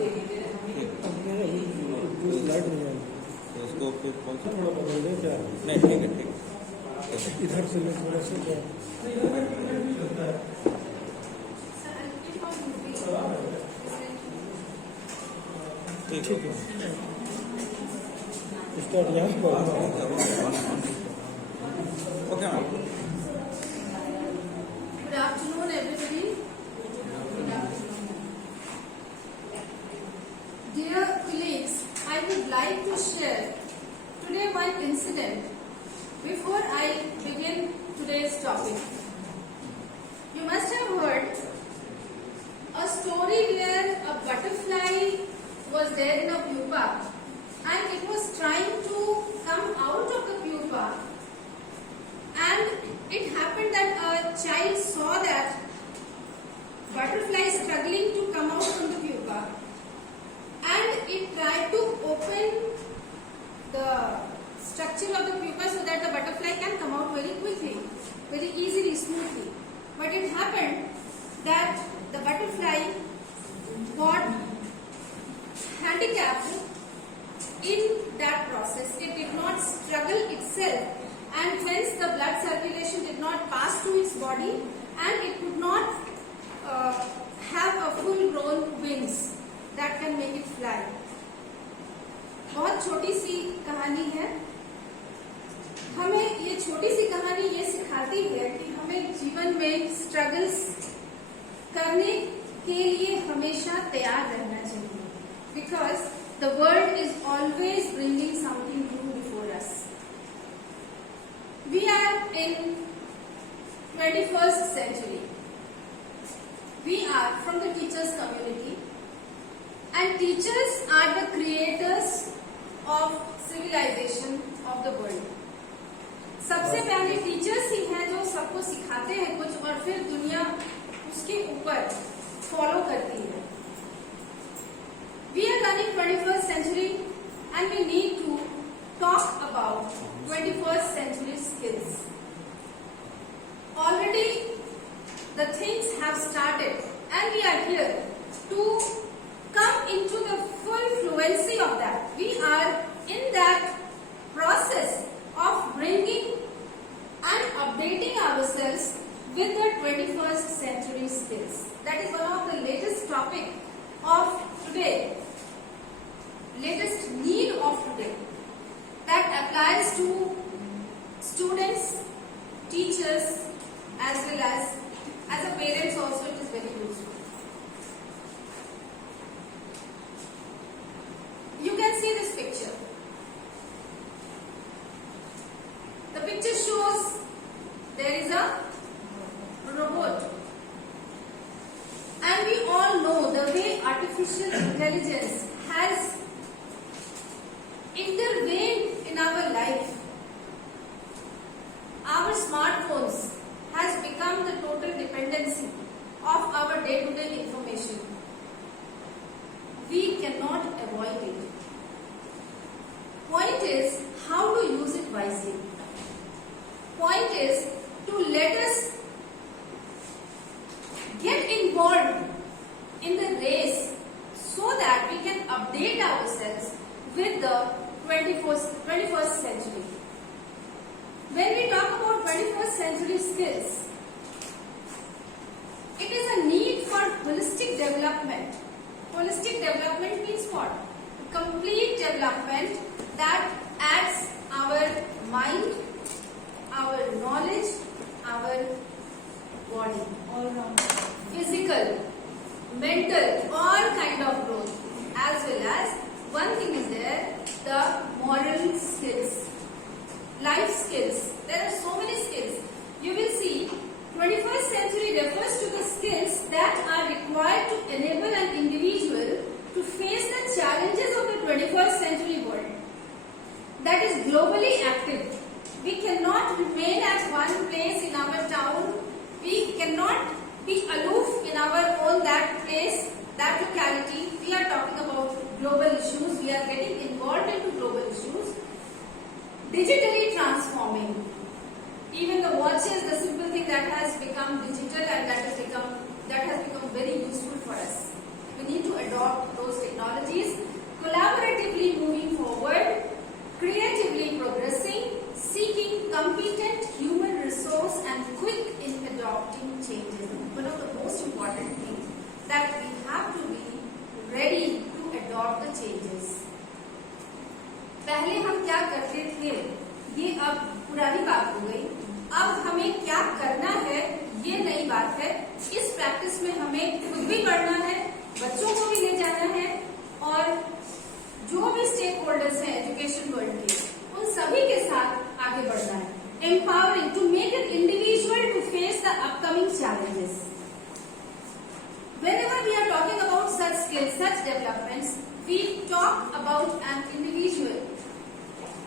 तो उसको फिर कौन सा थोड़ा बदल दे क्या? नहीं, ठीक है, ठीक है। इधर से मैं थोड़ा सा क्या? ठीक ठीक है। स्टार्ट यहाँ पर। Okay ma'am. Good afternoon, everybody. Dear colleagues, I would like to share today one incident before I begin today's topic. You must have heard a story where a butterfly was there in a pupa and it was trying to come out of the pupa, and it happened that a child saw that butterfly struggling to come out from the pupa, and it tried to open the structure of the pupa so that the butterfly can come out very quickly, very easily, smoothly. But it happened that the butterfly got handicapped in that process. It did not struggle itself, and hence the blood circulation did not pass to its body, and it could not have a full grown wings that can make it fly. बहुत छोटी सी कहानी है। हमें ये छोटी सी कहानी ये सिखाती है कि हमें जीवन में स्ट्रगल्स करने के लिए हमेशा तैयार रहना चाहिए, because the world is always bringing something new before us. We are in 21st century. We are from the teachers community, and teachers are the creators of civilization of the world. सबसे पहले teachers ही हैं जो सबको सिखाते हैं कुछ और फिर दुनिया उसके ऊपर फॉलो करती है. We are running 21st century and we need to talk about 21st century skills. Already the things have started and we are here to come into the full fluency of that. We are in that process of bringing and updating ourselves with the 21st century skills. That is one of the latest topic of today, latest need of today, that applies to students, teachers, as well as a parents also. It is very useful. You can see this picture. The picture shows there is a robot, and we all know the way artificial intelligence has intervened in our life. Our smartphones has become the total dependency of our day-to-day information. We cannot avoid it. Point is how to use it wisely. Point is to let us get involved in the race so that we can update ourselves with the 21st century. When we talk about 21st century skills, it is a need for holistic development. Holistic development means what? Complete development that adds our mind, our knowledge, our body, all around, physical, mental, all kind of growth, as well as one thing is there, the moral skills, life skills. There are so many skills. You will see 21st century refers to the skills that are required to enable an individual to face the challenges of the 21st century world that is globally active. We cannot remain at one place in our town. We cannot be aloof in our own that place, that locality. We are talking about global issues. We are getting involved into global issues. Digitally transforming. Even the watches, the simple thing that has become digital and that has become very useful for us. We need to adopt those technologies. पहले हम क्या करते थे ये अब पुरानी बात हो गई। अब हमें क्या करना है ये नई बात है। इस प्रैक्टिस में हमें खुद भी पढ़ना है, बच्चों को भी ले जाना है और जो भी स्टेक होल्डर्स हैं एजुकेशन वर्ल्ड के उन सभी के साथ आगे बढ़ना है। Empowering to make an individual to face the upcoming challenges. Whenever we are talking about such skills, such developments, we talk about an individual.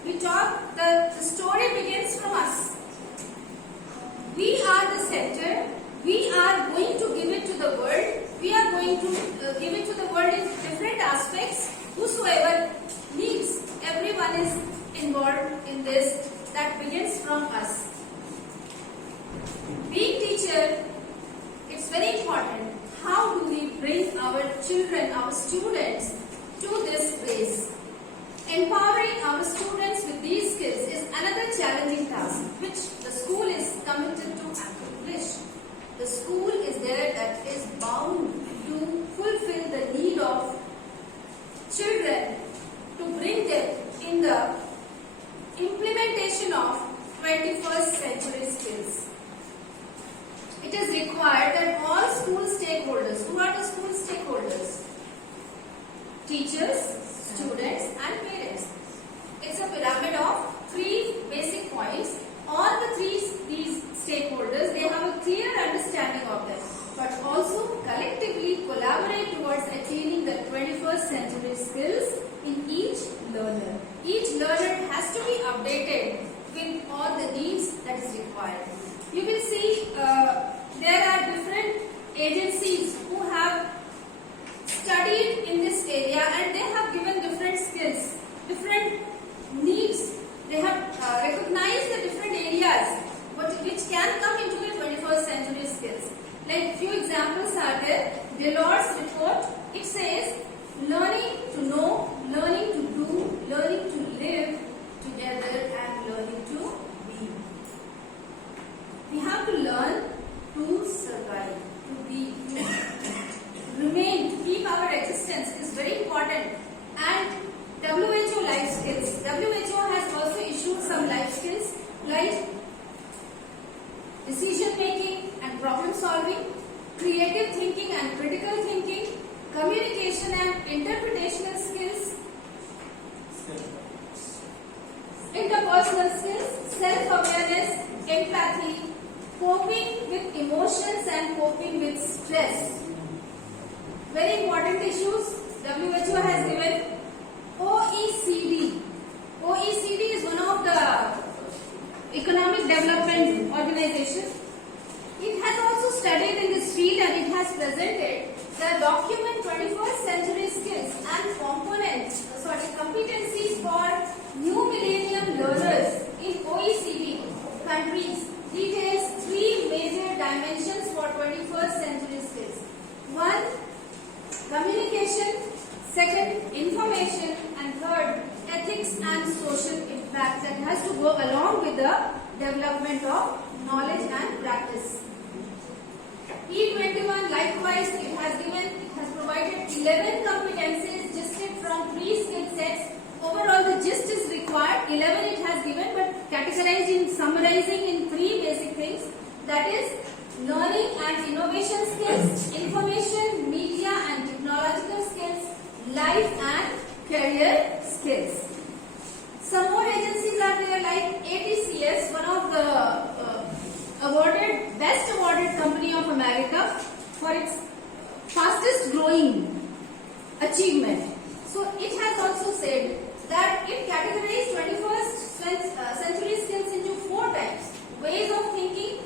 We talk, the story begins from us. We are the center. We are going to give it to the world. We are going to give it to the world in different aspects. Whosoever needs, everyone is involved in this. That begins from us. Being teacher, it's very important. How do we bring our children, our students to this place? Empowering our students with these skills is another challenging task which the school is committed to accomplish. The school is there that is bound to fulfill the need of children to bring them in the implementation of 21st century skills. It is required that all school stakeholders, who are the school stakeholders? Teachers, students and parents. It's a pyramid of 3 basic points. All the these stakeholders, they have a clear understanding of them, but also collectively collaborate towards attaining the 21st century skills in each learner. Each learner has to be updated with all the needs that is required. You will see there are different agencies who have studied in this area and they have given different skills, different needs. They have recognized the different areas which can come into the 21st century skills. Like few examples are there. Delors's report, it says learning to know, learning to do, learning to live together and learning to be. We have to learn to survive, to be, to remain, to keep our existence is very important. And WHO life skills. WHO has also issued some life skills like decision making and problem solving, creative thinking and critical thinking, communication and interpretational skills, interpersonal skills, self-awareness, empathy, coping with emotions and coping with stress. Very important issues WHO has given. OECD. OECD is one of the economic development organization. It has also studied in this field and it has presented the document 21st century skills and competencies for new millennium learners in OECD countries. Details 3 major dimensions for 21st century skills. 1. Communication. 2. Information. And 3. Ethics and social impact that has to go along with the development of knowledge and practice. E21 likewise it has provided 11 competencies gisted from 3 skill sets. Overall the gist is required, 11 it has given but categorized summarizing in 3 basic things, that is learning and innovation skills, information, media and technological skills, life and career skills. Some more agencies are there like ATCS, one of the best awarded company of America for its fastest growing achievement. So it has also said that it categorized 21st century skills into 4 types: ways of thinking,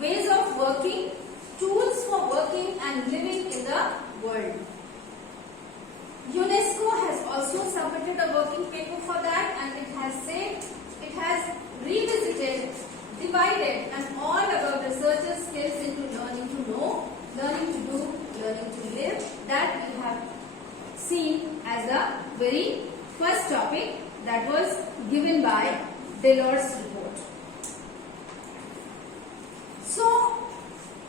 ways of working, tools for working and living in the world. UNESCO has also submitted a working paper for that and it has said it has revisited, divided and all about researchers' skills into learning to know, learning to do, learning to live, that we have seen as the very first topic that was given by Delors's report. So,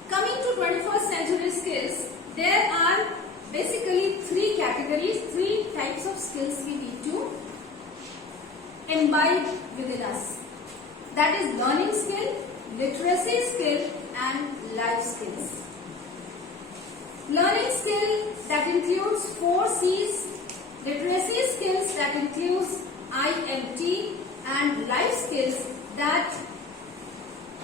coming to 21st century skills, there are basically 3 categories, 3 types of skills we need to imbibe within us. That is learning skill, literacy skill and life skills. Learning skill that includes 4 C's, literacy skills that includes IMT and life skills that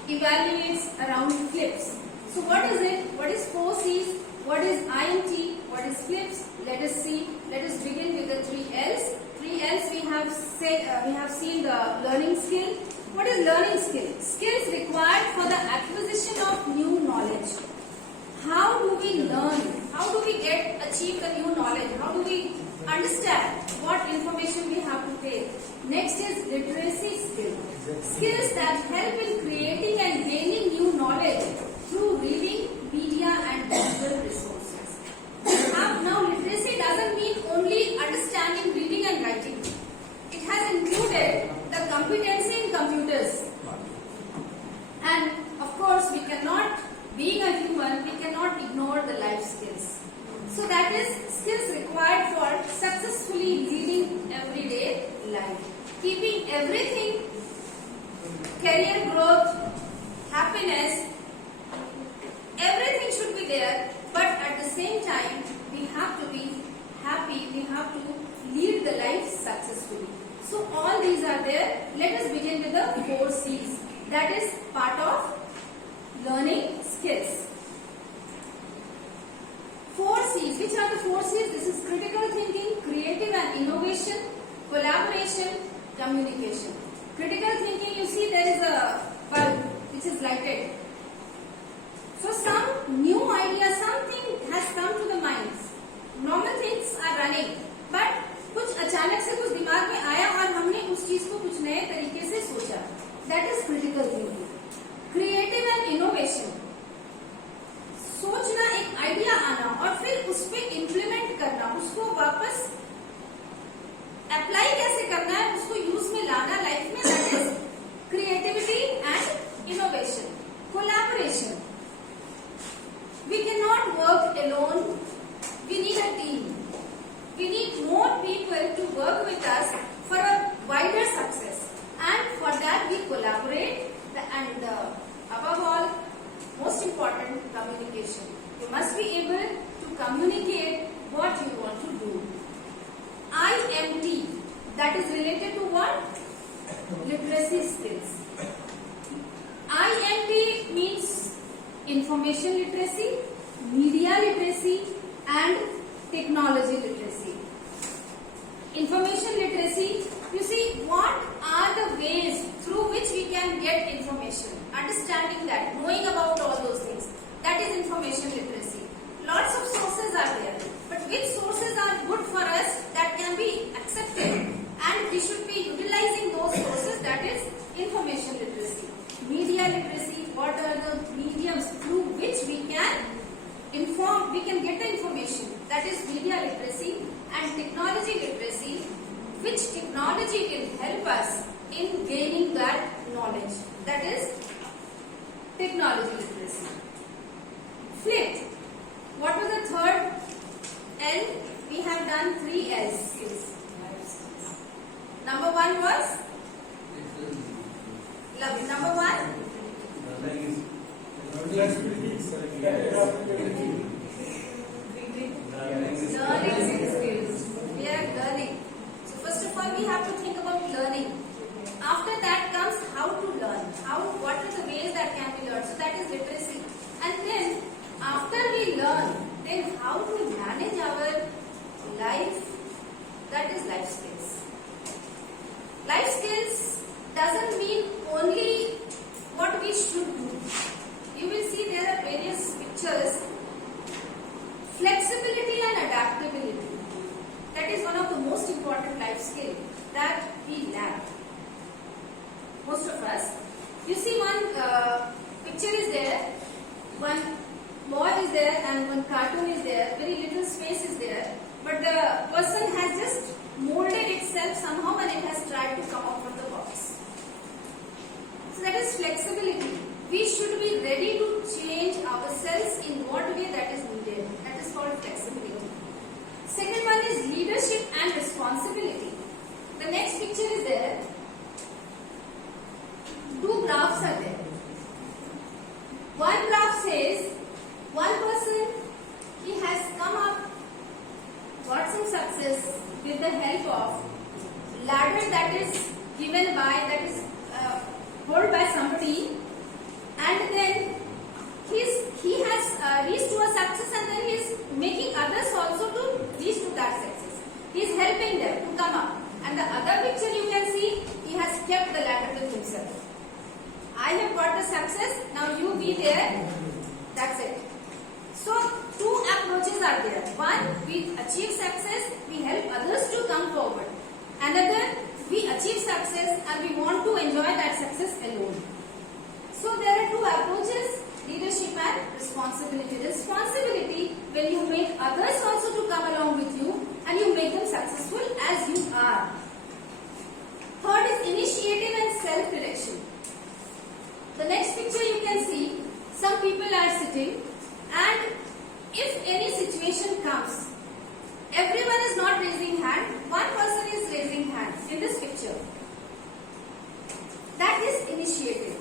evaluates around flips. So what is it? What is 4 C's? What is IMT? What is flips? Let us see. Let us begin with the 3 L's. 3 L's we have seen the learning skill. What is learning skill? Skills required for the acquisition of new knowledge. How do we learn? How do we achieve the new knowledge? How do we understand what information we have to take? Next is literacy skill. Skills that help in creating and gaining new knowledge through reading, media and digital resources. Now literacy doesn't mean only understanding, reading and writing. It has included the competency in computers. And of course we cannot, being a human, we cannot ignore the life skills. So that is skills required for successfully leading everyday life. Keeping everything, career growth, happiness, everything should be there, but at the same time we have to be happy, we have to lead the life successfully. So all these are there. Let us begin with the 4 C's. That is part of learning skills. 4 C's. Which are the 4 C's? This is critical thinking, creative and innovation, collaboration, communication. Critical thinking, you see there is a bulb which is lighted. So some new idea, something has come to the minds. Normal things are running, but कुछ अचानक से कुछ दिमाग में आया और हमने उस चीज को कुछ नए तरीके से सोचा. That is critical thinking. Creative and innovation. सोचना, एक आइडिया आना और फिर उस पे इम्प्लीमेंट करना, उसको वापस अप्लाई कैसे करना है, उसको यूज में लाना लाइफ में. That is creativity and innovation. Collaboration. We cannot work alone. We need a team. We need more people to work with us for a wider success. And for that we collaborate. And above all, most important, communication. You must be able to communicate what you want to do. IMT. That is related to what? Literacy skills. IMT means information literacy, media literacy and technology literacy. Information literacy, you see, what are the ways through which we can get information? Understanding that, knowing about all those things. That is information literacy. Lots of sources are there, but which sources are good for us that can be accepted and we should be utilizing those sources? That is information literacy. Media literacy, what are the mediums through which we can inform, we can get the information? That is media literacy. And technology literacy, which technology can help us in gaining that knowledge. That is technology literacy. Flip. What was the third L? We have done 3 L's skills. Number 1 was? Lovely. Number 1? Learning skills. We are learning. So first of all, we have to think about learning. After that comes how to learn. What are the ways that can be learned? So that is literacy. And then after we learn, then how to manage our life. That is life skills. Life skills doesn't mean only what we should do. You will see there are various pictures. Flexibility and adaptability. That is one of the most important life skills that we lack. Most of us. You see one picture is there, one boy is there and one cartoon is there, very little space is there, but the person has just molded itself somehow and it has tried to come out from the box. So that is flexibility. We should be ready to change ourselves in what way that is needed. That is called flexibility. Second one is leadership and responsibility. The next picture is there. success with the help of ladder that is given by, that is held by somebody, and then he has reached to a success, and then he is making others also to reach to that success. He is helping them to come up. And the other picture you can see, he has kept the ladder with himself. I have got the success, now you be there. That's it. So two approaches are there. One, we achieve success, we help others to come forward. Another, we achieve success and we want to enjoy that success alone. So there are two approaches, leadership and responsibility. Responsibility, when you make others also to come along with you and you make them successful as you are. Third is initiative and self-direction. The next picture you can see, some people are sitting, and if any situation comes, everyone is not raising hand, one person is raising hand in this picture. That is initiative.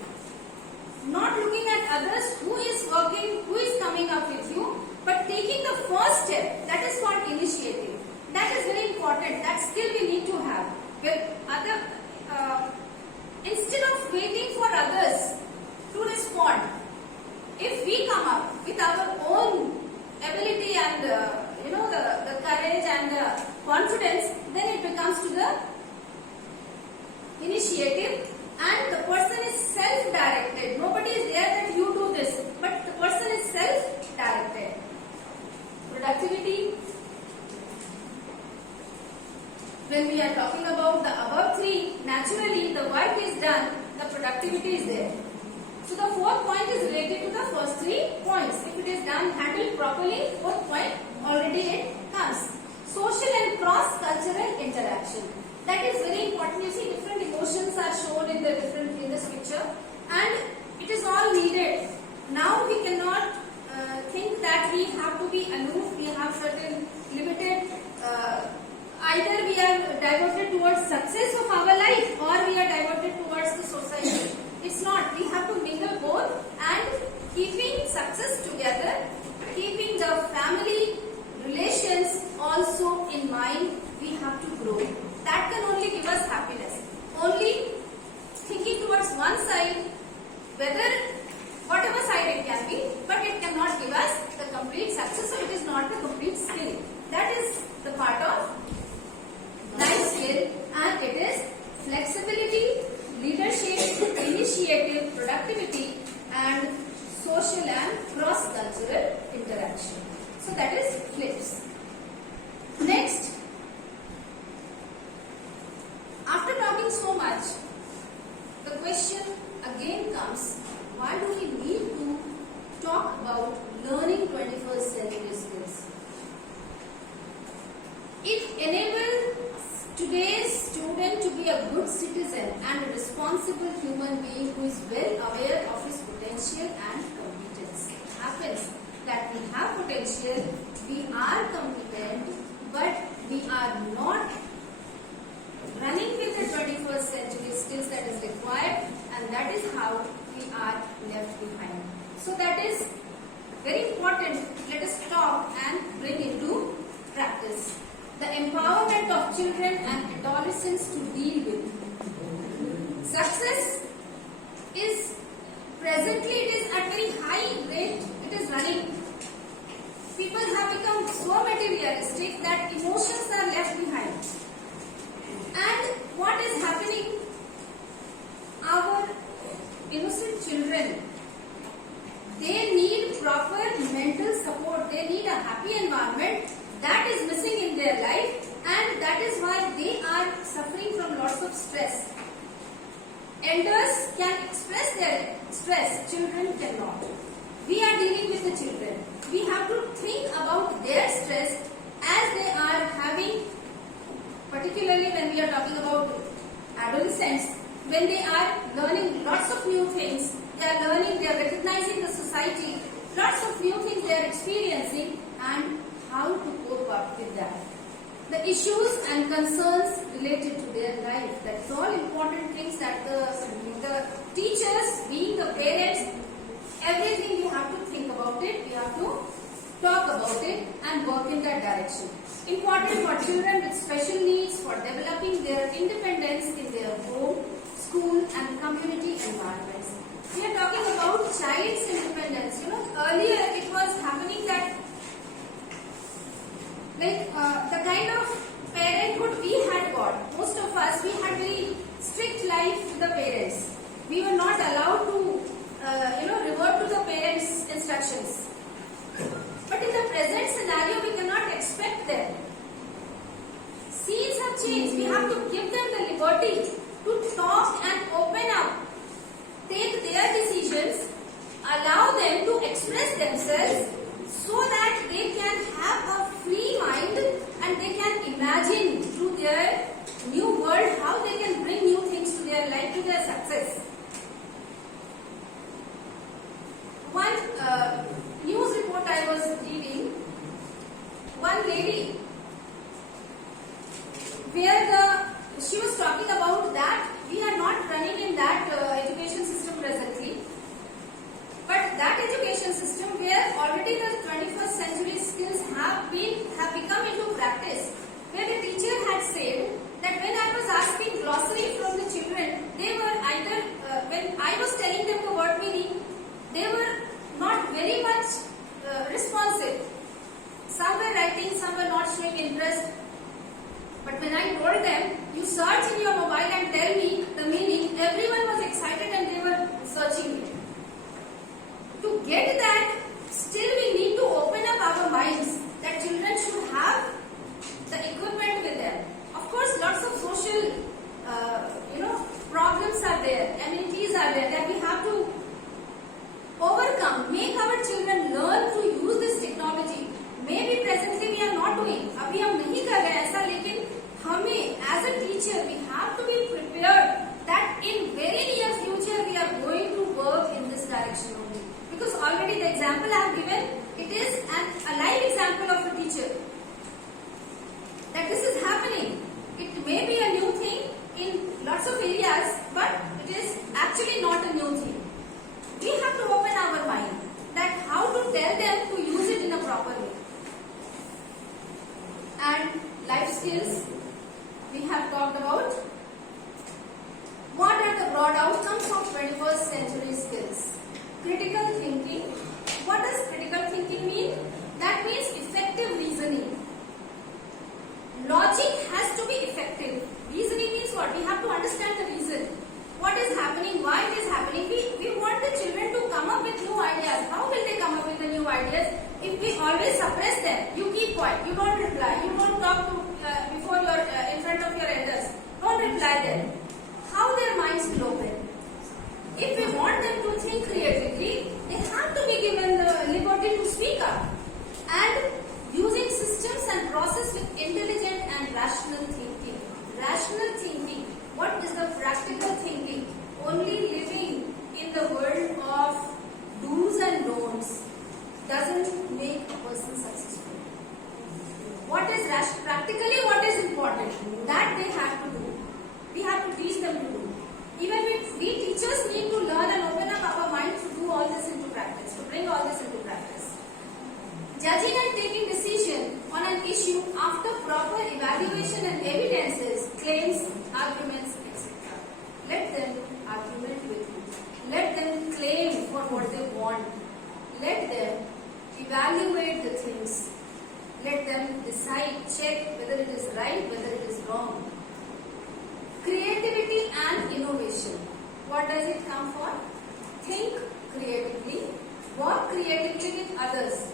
Not looking at others, who is working, who is coming up with you, but taking the first step, that is called initiative. That is very important, that skill we need to have. Instead of waiting for others to respond, if we come up with our own ability and the courage and the confidence, then it becomes to the initiative, and the person is self-directed. Nobody is there that you do this, but the person is self-directed. Productivity. When we are talking about the above three, naturally the work is done, the productivity is there. So the fourth point is related to the first 3 points. If it is done, handled properly, fourth point already it comes. Social and cross-cultural interaction. That is very important. You see, different emotions are shown in this picture, and it is all needed. Now we cannot think that we have to be aloof. We have certain limited. Either we are diverted towards success of our life, or we are diverted towards the society. It's not. We have to mingle both, and keeping success together, keeping the family relations also in mind, we have to grow. That can only give us happiness. Only thinking towards one side, whatever side it can be, but it cannot give us the complete success, so it is not the complete skill. That is the part of life skill, and it is flexibility, leadership, initiative, productivity, and social and cross-cultural interaction. So that is flips. Next, after talking so much, the question again comes, why do we need to talk about learning 21st century skills? It enables today's student to be a good citizen and a responsible human being who is well aware of his potential and competence. It happens that we have potential, we are competent, but we are not running with the 21st century skills that is required, and that is how we are left behind. So that is very important. Let us talk and bring into practice. The empowerment of children and adolescents to deal with. Success is presently, it is at very high rate, it is running. People have become so materialistic that emotions are left behind. And what is happening? Our innocent children, they need proper mental support, they need a happy environment. That is missing in their life, and that is why they are suffering from lots of stress. Elders can express their stress, children cannot. We are dealing with the children. We have to think about their stress as they are having, particularly when we are talking about adolescents, when they are learning lots of new things, they are learning, they are recognizing the society, lots of new things they are experiencing, and how to cope up with that. The issues and concerns related to their life, that's all important things that the teachers, being the parents, everything we have to think about it, we have to talk about it and work in that direction. Important for children with special needs for developing their independence in their home, school and community environments. We are talking about child's independence. You know, earlier it was happening that the kind of parenthood we had got, most of us, we had very strict life with the parents. We were not allowed to, revert to the parents' instructions. But in the present scenario, we cannot expect them. Scenes have changed. We have to give them the liberty to talk and open up, take their decisions, allow them to express themselves so that they can have a free mind and they can imagine through their new world how they can bring new things to their life, to their success. One news report I was reading, one lady, where she was talking about that we are not running in that education system presently, but that education system where already the 21st century skills have become into practice, where the teacher had said that when I was asking glossary from the children, they were either, when I was telling them the word meaning, they were not very much responsive. Some were writing, some were not showing interest. But when I told them, you search in your mobile and tell me the meaning, everyone was excited and they were searching it. To get that, still we need to open up our minds that children should have the equipment with them. Of course, lots of social, problems are there, amenities are there that we have to overcome. Make our children learn to use this technology. Maybe presently we are not doing. अभी हम नहीं कर रहे ऐसा, लेकिन हमें as a teacher we have to be prepared that in very near future we are going to work in this direction only. Because already the example I have given, it is a live example of a teacher. That this is happening. It may be a new thing in lots of areas, but it is actually not a new thing. We have to open our mind that how to tell them to use it in a proper way. And life skills, we have talked about. What are the broad outcomes of 21st century skills? Critical thinking. What does critical thinking mean? That means effective reasoning. Logic has to be effective. Reasoning means what? We have to understand the reason. What is happening? Why it is happening? We want the children to come up with new ideas. How will they come up with the new ideas? If we always suppress them, you keep quiet, you don't reply, you don't talk to before your in front of your elders, don't reply them. How their minds will open? If we want them to think creatively, they have to be given the liberty to speak up. And using systems and process with intelligent and rational thinking. Rational thinking. What is the practical thinking? Only living in the world of do's and don'ts doesn't make a person successful. What is practically what is important? That they have to do. We have to teach them to do. Even we teachers need to learn and open up our minds to do all this into practice, to bring all this into practice. Judging and taking decision on an issue after proper evaluation and evidences, claims, arguments, etc. Let them argument with you. Let them claim for what they want. Let them evaluate the things. Let them decide, check whether it is right, whether it is wrong. Creativity and innovation. What does it come for? Think creatively, work creatively with others.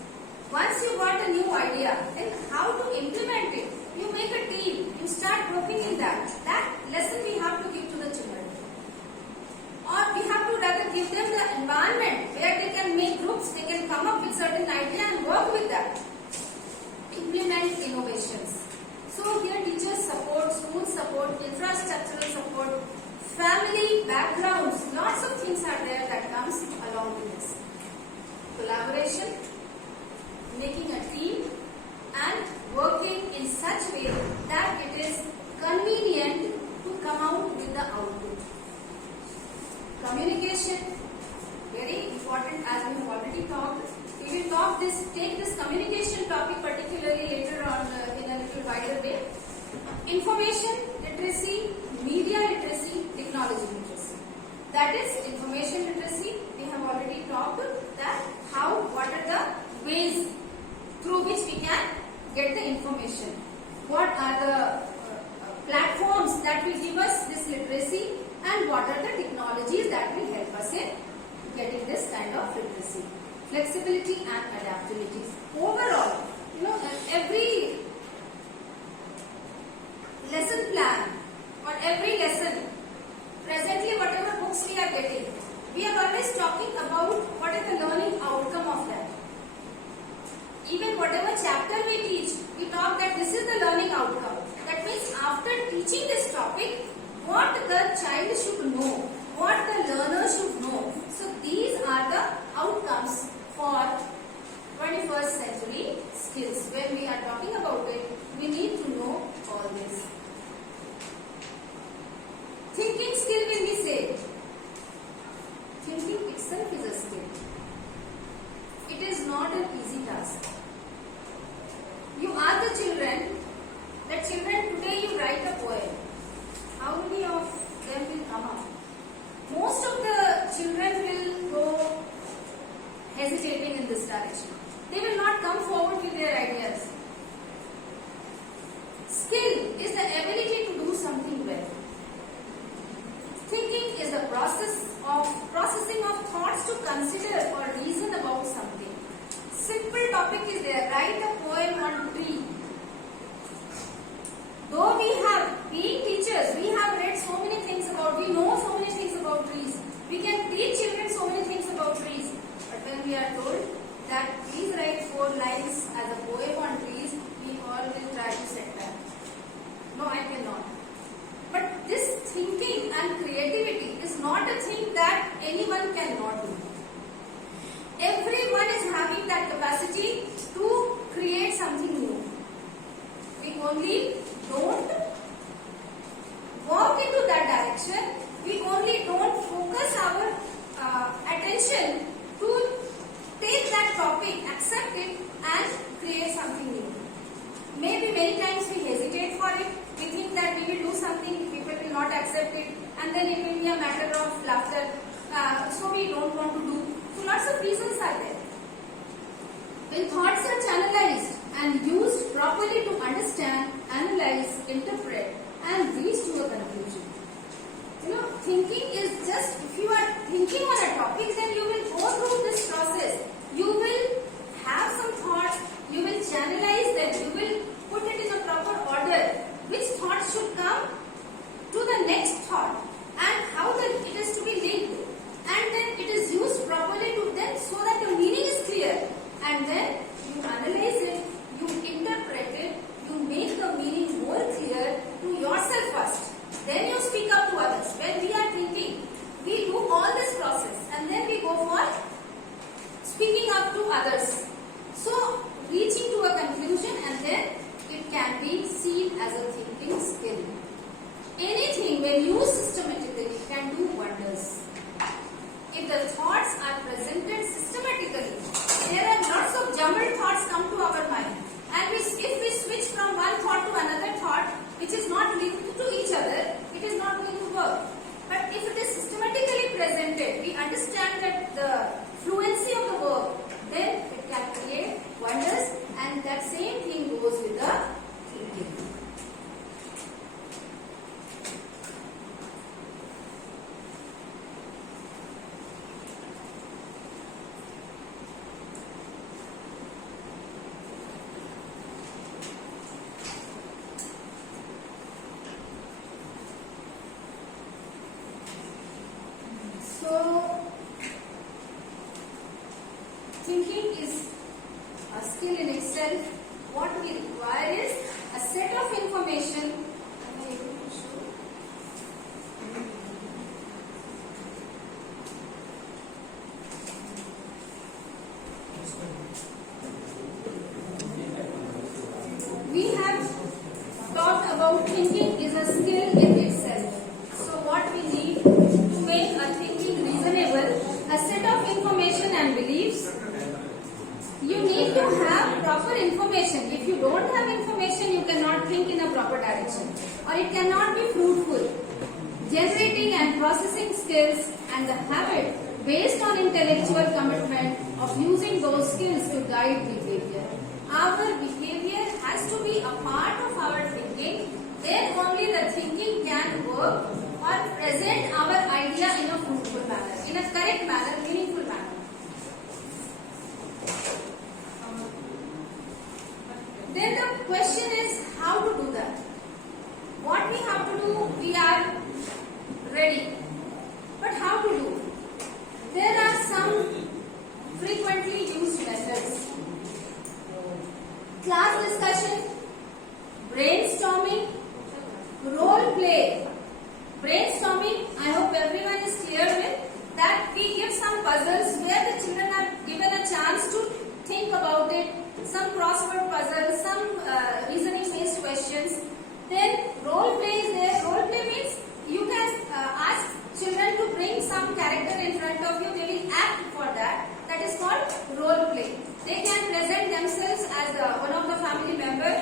Once you got a new idea, then how to implement it? You make a team, you start working in that. That lesson we have to give to the children. Or we have to rather give them the environment where they can make groups, they can come up with certain idea and work with that. Implement innovations. So here teachers support, school support, infrastructural support, family backgrounds, lots of things are there that comes along with this. Collaboration, making a team and working in such way that it is convenient information literacy, media literacy, technology literacy. That is information literacy. We have already talked that what are the ways through which we can get the information. What are the platforms that will give us this literacy, and what are the technologies that will help us in getting this kind of literacy. Flexibility and adaptability. Overall, every lesson plan or every lesson, presently whatever books we are getting, we are always talking about what is the learning outcome of that. Even whatever chapter we teach, we talk that this is the learning outcome. That means after teaching this topic, what the child should know, what the learner should know. So these are the outcomes for 21st century skills. When we are talking about it, we need to know all this. Thinking skill when we say, thinking itself is a skill. It is not an easy task. You ask the children, that children today you write a poem. How many of them will come up? Most of the children will go hesitating in this direction. They will not come forward with their ideas. Skill is the ability to do something well. Thinking is the processing of thoughts to consider or reason about something. Simple topic is there. Write a poem on tree. Though we have been teachers, we have read so many things about, we know so many things about trees. We can teach children so many things about trees. But when we are told that please write 4 lines as a poem on trees, we all will try to set back. No, I cannot. But this thinking and creativity is not a thing that anyone cannot do. Everyone is having that capacity to create something new. We only don't walk into that direction. We only don't focus our attention to take that topic, accept it and create something new. Maybe many times we hesitate for it. We think that we will do something, people will not accept it, and then it will be a matter of laughter. So we don't want to do. So lots of reasons are there. When thoughts are channelized and used properly to understand, analyze, interpret, and reach to a conclusion. Thinking is just, if you are thinking on a topic, then you will go through this process. You will have some thoughts, you will channelize them, you will put it in a proper order. Which thoughts should come to the next thought and how it is to be linked. And then it is used properly to them so that the meaning is clear. And then you analyze it, you interpret it, you make the meaning more clear to yourself first. Then you speak up to others. When we are thinking, we do all this process and then we go for speaking up to others. So reaching to a conclusion, and then it can be seen as a thinking skill. Anything when used systematically can do wonders. If the thoughts are presented systematically, there are lots of jumbled thoughts come to our mind. And if we switch from one thought to another thought, which is not linked to each other, it is not going to work. But if it is systematically presented, we understand that the fluency of the work, then it can create wonders, and that same thing goes with the thinking. So, thinking is a skill in itself. What we require is a set of information. Am I able to show? We have talked about thinking is a skill in itself. So what we need to make a thinking reasonable, a set of information and beliefs. You need to have proper information. If you don't have information, you cannot think in a proper direction, or it cannot be fruitful. Generating and processing skills and the habit based on intellectual commitment of using those skills to guide behavior. Our behavior has to be a part of our thinking. Then only the thinking can work or present our idea in a fruitful manner, in a correct manner, meaningful manner. Then the question is how to do that. What we have to do, we are ready. But how to do? There are some frequently used methods. Class discussion, brainstorming, role play. Brainstorming, I hope everyone is clear with that. We give some puzzles where the children are given a chance to think about it, some crossword puzzles, some reasoning based questions. Then role play is there. Role play means you can ask children to bring some character in front of you. They will act for that. That is called role play. They can present themselves as one of the family member.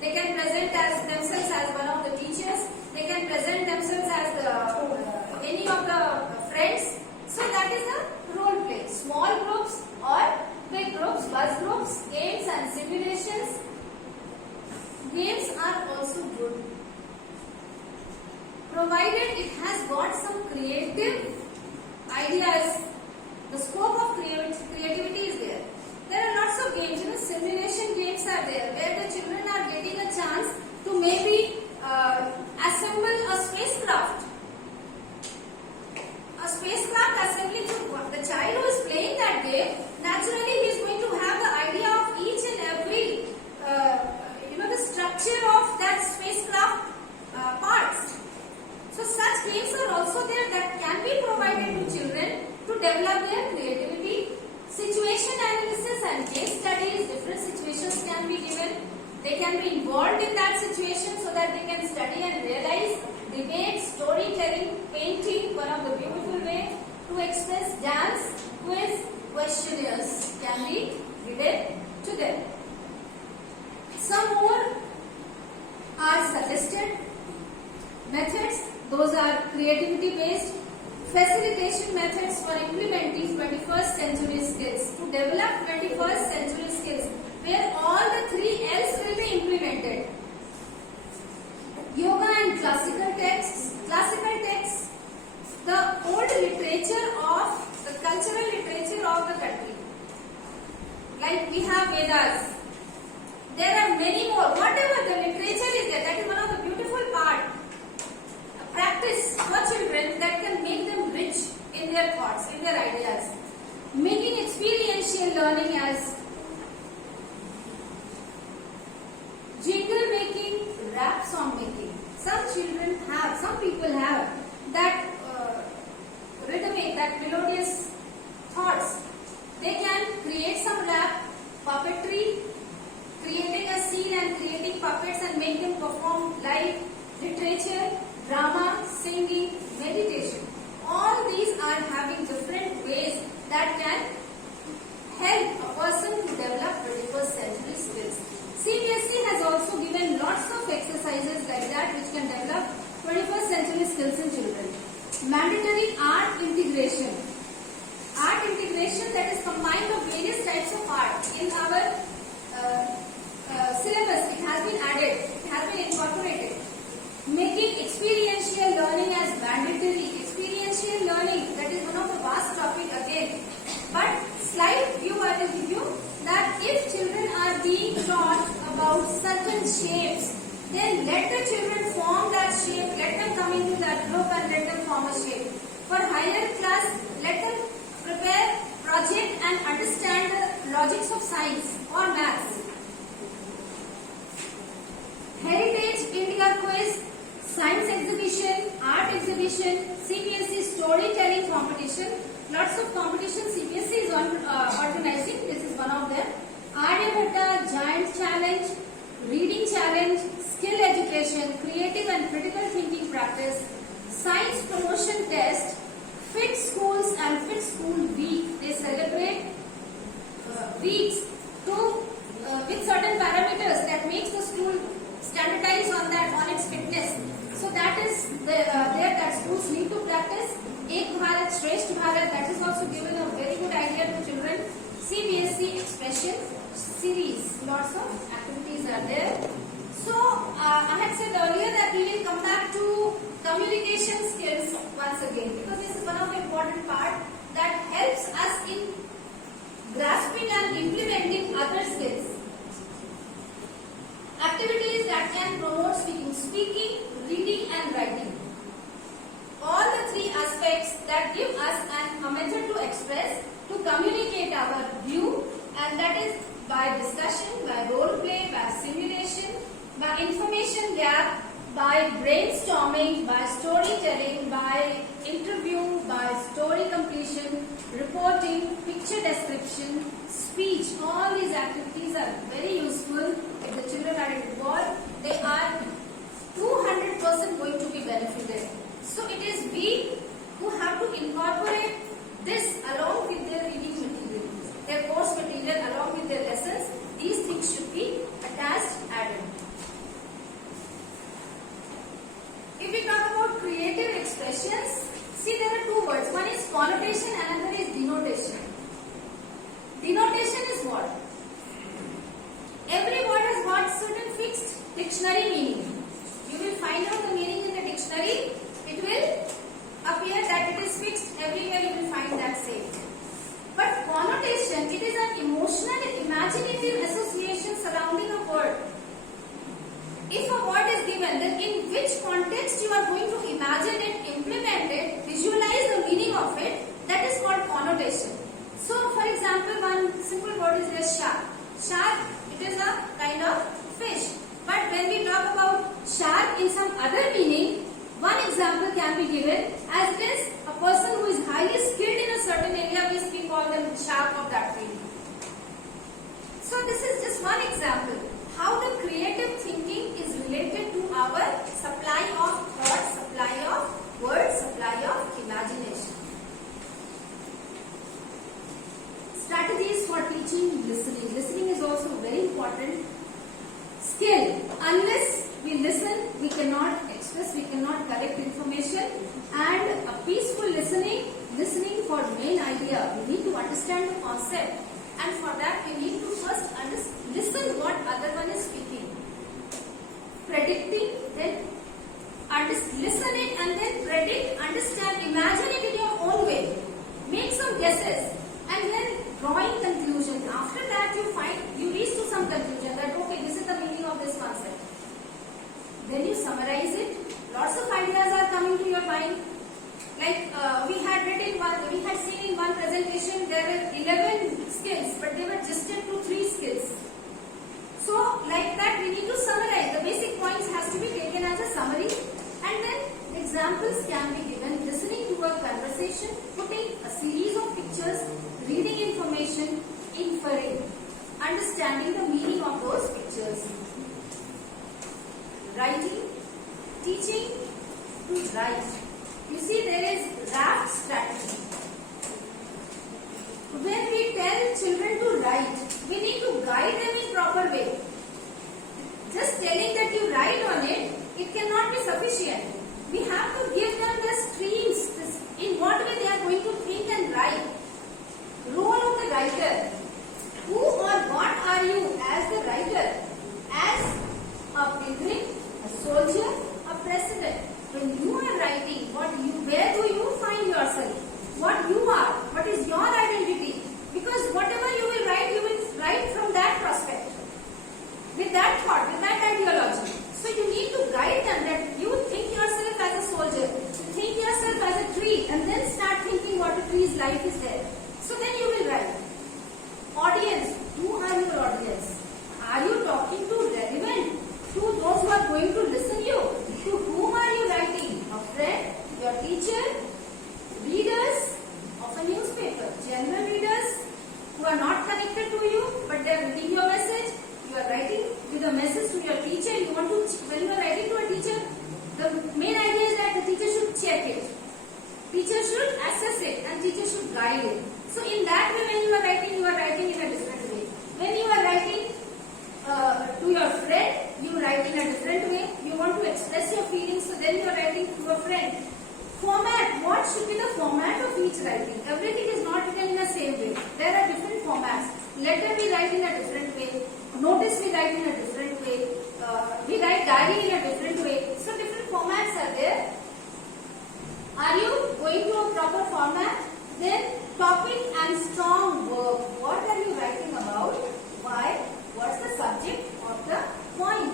They can present themselves as one of the teachers. They can present themselves as any of the friends. So that is the role play. Small groups or big groups, buzz groups, games and simulations. Games are also good, provided it has got some creative ideas. The scope of creativity is there. There are lots of games, simulation games are there where the children are getting a chance to maybe assemble a spacecraft. A spacecraft assembly. The child who is playing that game, naturally he is going to have the idea of each and every the structure of that spacecraft parts. So such games are also there that can be provided to children to develop their creativity. Situation analysis and case studies, different situations can be given. They can be involved in that situation so that they can study and realize. Debate, storytelling, painting, one of the beautiful ways to express. Dance, quiz, questionnaires can be given to them. Some more are suggested methods. Those are creativity based. Facilitation methods for implementing 21st century skills. To develop 21st century skills where all the 3 L's will be implemented. Yoga and classical texts. Classical texts, the old literature of the cultural literature of the country. Like we have Vedas. There are many more. Whatever the literature is there, that is one of the beautiful part. A practice for children that can make them rich in their thoughts, in their ideas. Making experiential learning as jingle making, rap song making. Some people have that rhythmic, that melodious thoughts. They can create some rap, puppetry, creating a scene and creating puppets and make them perform live, literature, drama, singing, meditation. All these are having different ways that can help a person to develop 21st century skills. CBSE has also given lots of exercises like that which can develop 21st century skills in children. Mandatory art integration. Art integration, that is combined of various types of art. In our syllabus, it has been added, it has been incorporated. Making experiential learning as mandatory. Experiential learning, that is one of the vast topic again. But slight view I will give you that if children are being taught about certain shapes, then let the children form that shape, let them come into that group and let them form a shape. For higher class, let them prepare project and understand the logics of science or maths. Heritage India quiz, science exhibition, art exhibition, CBSE storytelling competition. Lots of competitions CBSE is organizing. This is one of them. Aryabhatta Giant Challenge, Reading Challenge, Skill Education, Creative and Critical Thinking Practice, Science Promotion Test, Fit Schools and Fit School Week. They celebrate weeks with certain parameters that makes the school standardize on that, on by brainstorming, by storytelling, by interview, by story completion, reporting, picture description, speech. All these activities are very useful if the children are involved. They are 200% going to be benefited. So it is we who have to incorporate this along with their reading material, their course material along with their lessons. These things should be attached, added. If we talk about creative expressions, see there are two words. One is connotation, another is denotation. Denotation is what? Every word has got certain fixed dictionary meaning. You will find out the meaning in the dictionary. It will appear that it is fixed. Everywhere you will find that same. But connotation, it is an emotional and imaginative association surrounding a word. If a word is given, then in which context you are going to imagine it, implement it, visualize the meaning of it, that is called connotation. So, for example, one simple word is there, shark. Shark, it is a kind of fish. But when we talk about shark in some other meaning, one example can be given as it is a person who is highly skilled in a certain area, we call them shark of that field. So this is just one example. How the creative thinking is related to our supply of thought, supply of words, supply of imagination. Strategies for teaching listening. Listening is also very important skill. Unless we listen, we cannot express, we cannot collect information. And a peaceful listening for main idea. We need to understand the concept. And for that, we need to first listen what other one is speaking. Predicting, then listen it and then predict, understand, imagine it in your own way. Make some guesses and then drawing conclusion. After that, you reach to some conclusion that okay, this is the meaning of this concept. Then you summarize it. Lots of ideas are coming to your mind. Like we had seen in one presentation, there were 11 skills, but they were adjusted to 3 skills. So, like that, we need to summarize. The basic points has to be taken as a summary, and then examples can be given. Listening to a conversation, putting a series of pictures, reading information, inferring, understanding the meaning of those pictures. Writing, teaching to write. You see, there is raft strategy. When we tell children to write, we need to guide them in proper way. Just telling that you write on it, it cannot be sufficient. We have to give them the streams, in what way they are going to think and write. Role of the writer. Who or what are you as the writer? As a pilgrim, a soldier, a president. When you are writing, where do you find yourself? What you are? What is your identity? Because whatever you will write from that prospect, with that thought, with that ideology. So you need to guide them that you think yourself as a soldier, you think yourself as a tree, and then start thinking what a tree's life is there. So then you will write. Audience, who are your audience? Are you talking to relevant? To those who are going to listen you? To whom are you writing? A friend, your teacher, readers of a newspaper, general readers who are not connected to you, but they are reading your message. You are writing with a message to your teacher. When you are writing to a teacher, the main idea is that the teacher should check it. Teacher should assess it and teacher should guide it. So in that way, when you are writing in a different way. When you are writing to your friend, you write in a different way. You want to express your feelings, so then you are writing to a friend. Format. What should be the format of each writing? Everything is not written in the same way. There are different formats. Letter we write in a different way. Notice we write in a different way. We write diary in a different way. So different formats are there. Are you going to a proper format? Then topic and strong verb. What are you writing about? Why? What's the subject of the point?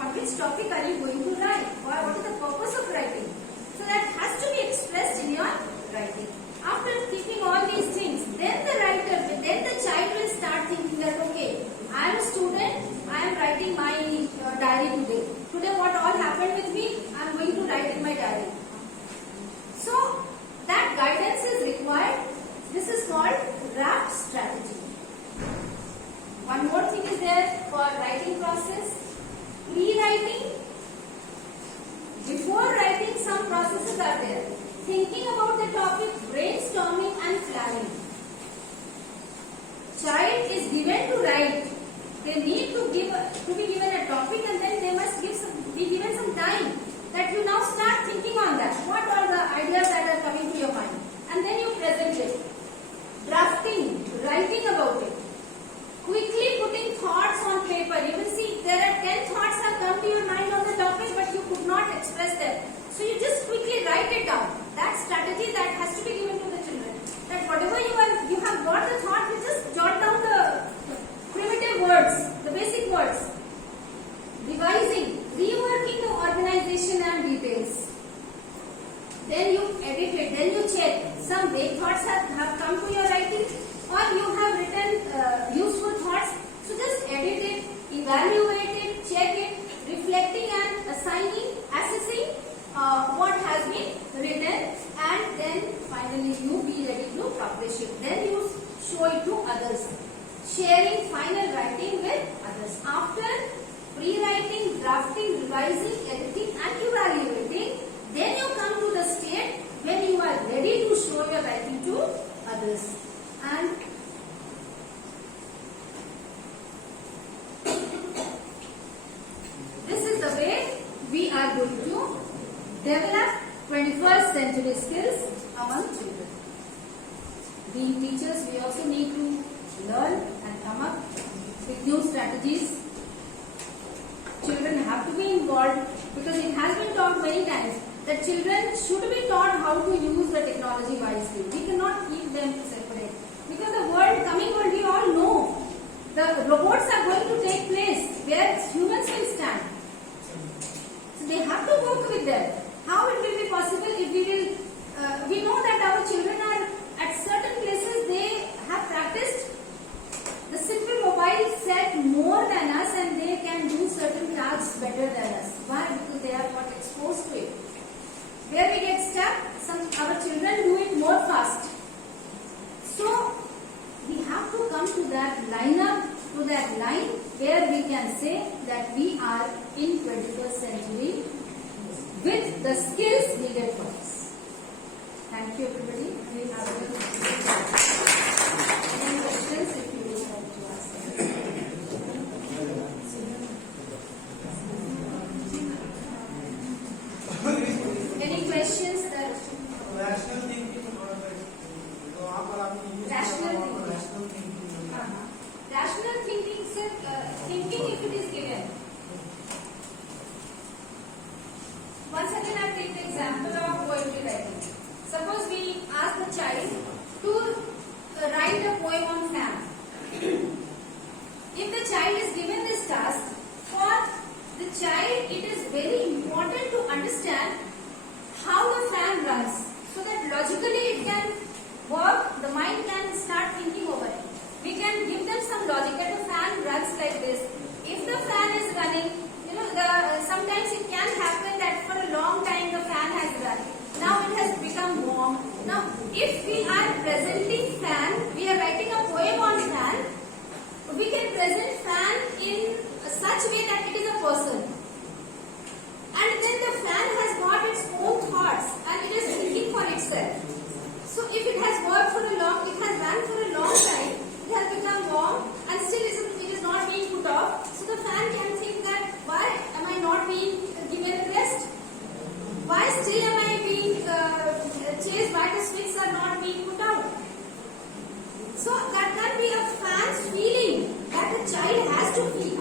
On which topic are you going to write? What is the purpose of writing? So that has to be expressed in your writing. After keeping all these things, then the child will start thinking that okay, I am a student, I am writing my diary today. Today what all happened with me? processes are there. Thinking about the topic, brainstorming and planning. Child is given to write. They need to be given a topic, and then they must be given some time that you now start thinking on that. What are the ideas that are coming to your mind? And then you present it. Drafting, writing about it. Quickly putting thoughts on paper. You will see there are 10 thoughts that come to your mind on the topic, but you could not express them. So you just quickly write it down. That strategy that has to be given to the children. That whatever you have got the thought, you just jot down the primitive words, the basic words. Revising, reworking the organization and details. Then you edit it, then you check. Some vague thoughts have come to your writing, or you have written useful thoughts. So just edit it, evaluate it, check it, reflecting and assigning, assessing what has been written, and then finally you be ready to publish it. Then you show it to others. Sharing final writing with others. After pre-writing, drafting, revising, editing and evaluating, then you come to the state when you are ready to show your writing to others. And this is the way we are going to develop 21st century skills among children. Being teachers, we also need to learn and come up with new strategies. Children have to be involved, because it has been taught many times that children should be taught how to use the technology wisely. We cannot keep them separate, because the coming world, we all know the robots are going to take place where humans will stand. So they have to work with them. How it will be possible if we know that our children are at certain places, they have practiced the simple mobile set more than us, and they can do certain tasks better than us. Why? Because they are not exposed to it. Where we get stuck, our children do it more fast. So we have to come to that lineup, to that line where we can say that we are in 21st century with the skills needed for us. Thank you, everybody. We have any questions if you would like to ask. Any questions that rational thinking rational thinking, sir, thinking if it is given. Once again, I take the example of poetry writing. Suppose we ask the child to write a poem on fan. If the child is given this task, for the child it is very important to understand how the fan runs, so that logically it can work, the mind can start thinking over it. We can give them some logic that the fan runs like this. If the fan is running, sometimes it can happen that for a long time the fan has run. Now it has become warm. Now if we are presenting fan, we are writing a poem on fan, we can present fan in such way that it is a person. And then the fan has got its own thoughts and it is thinking for itself. So if it has worked for it has run for a long time, it has become warm and still it is not being put off. So the fan can think that, why am I not being given rest? Why still am I being chased? Why the switches are not being put out? So that can be a fan's feeling that the child has to feel.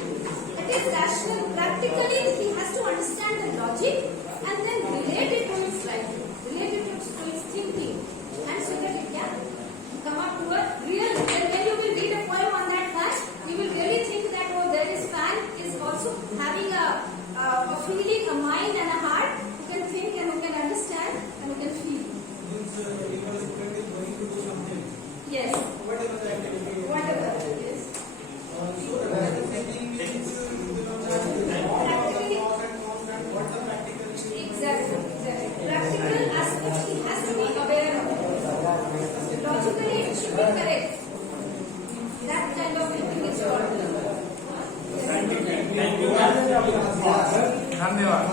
That is rational. Practically, he has to understand the logic and then relate it to its life, relate it to its thinking, and so that it can come up to a real. When you will read a poem on that fan, you will really think that this fan is also having a feeling, a mind and a heart who can think and who can understand and who can feel. Yes. whatever the activity. Whatever. Yes. So rational thinking means Practically. What's the practical? Exactly. Practical aspect he has to be aware of. Logically, it should be correct. That kind of thinking is called. धन्यवाद.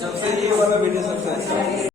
सबसे ये वाला video सबसे अच्छा है।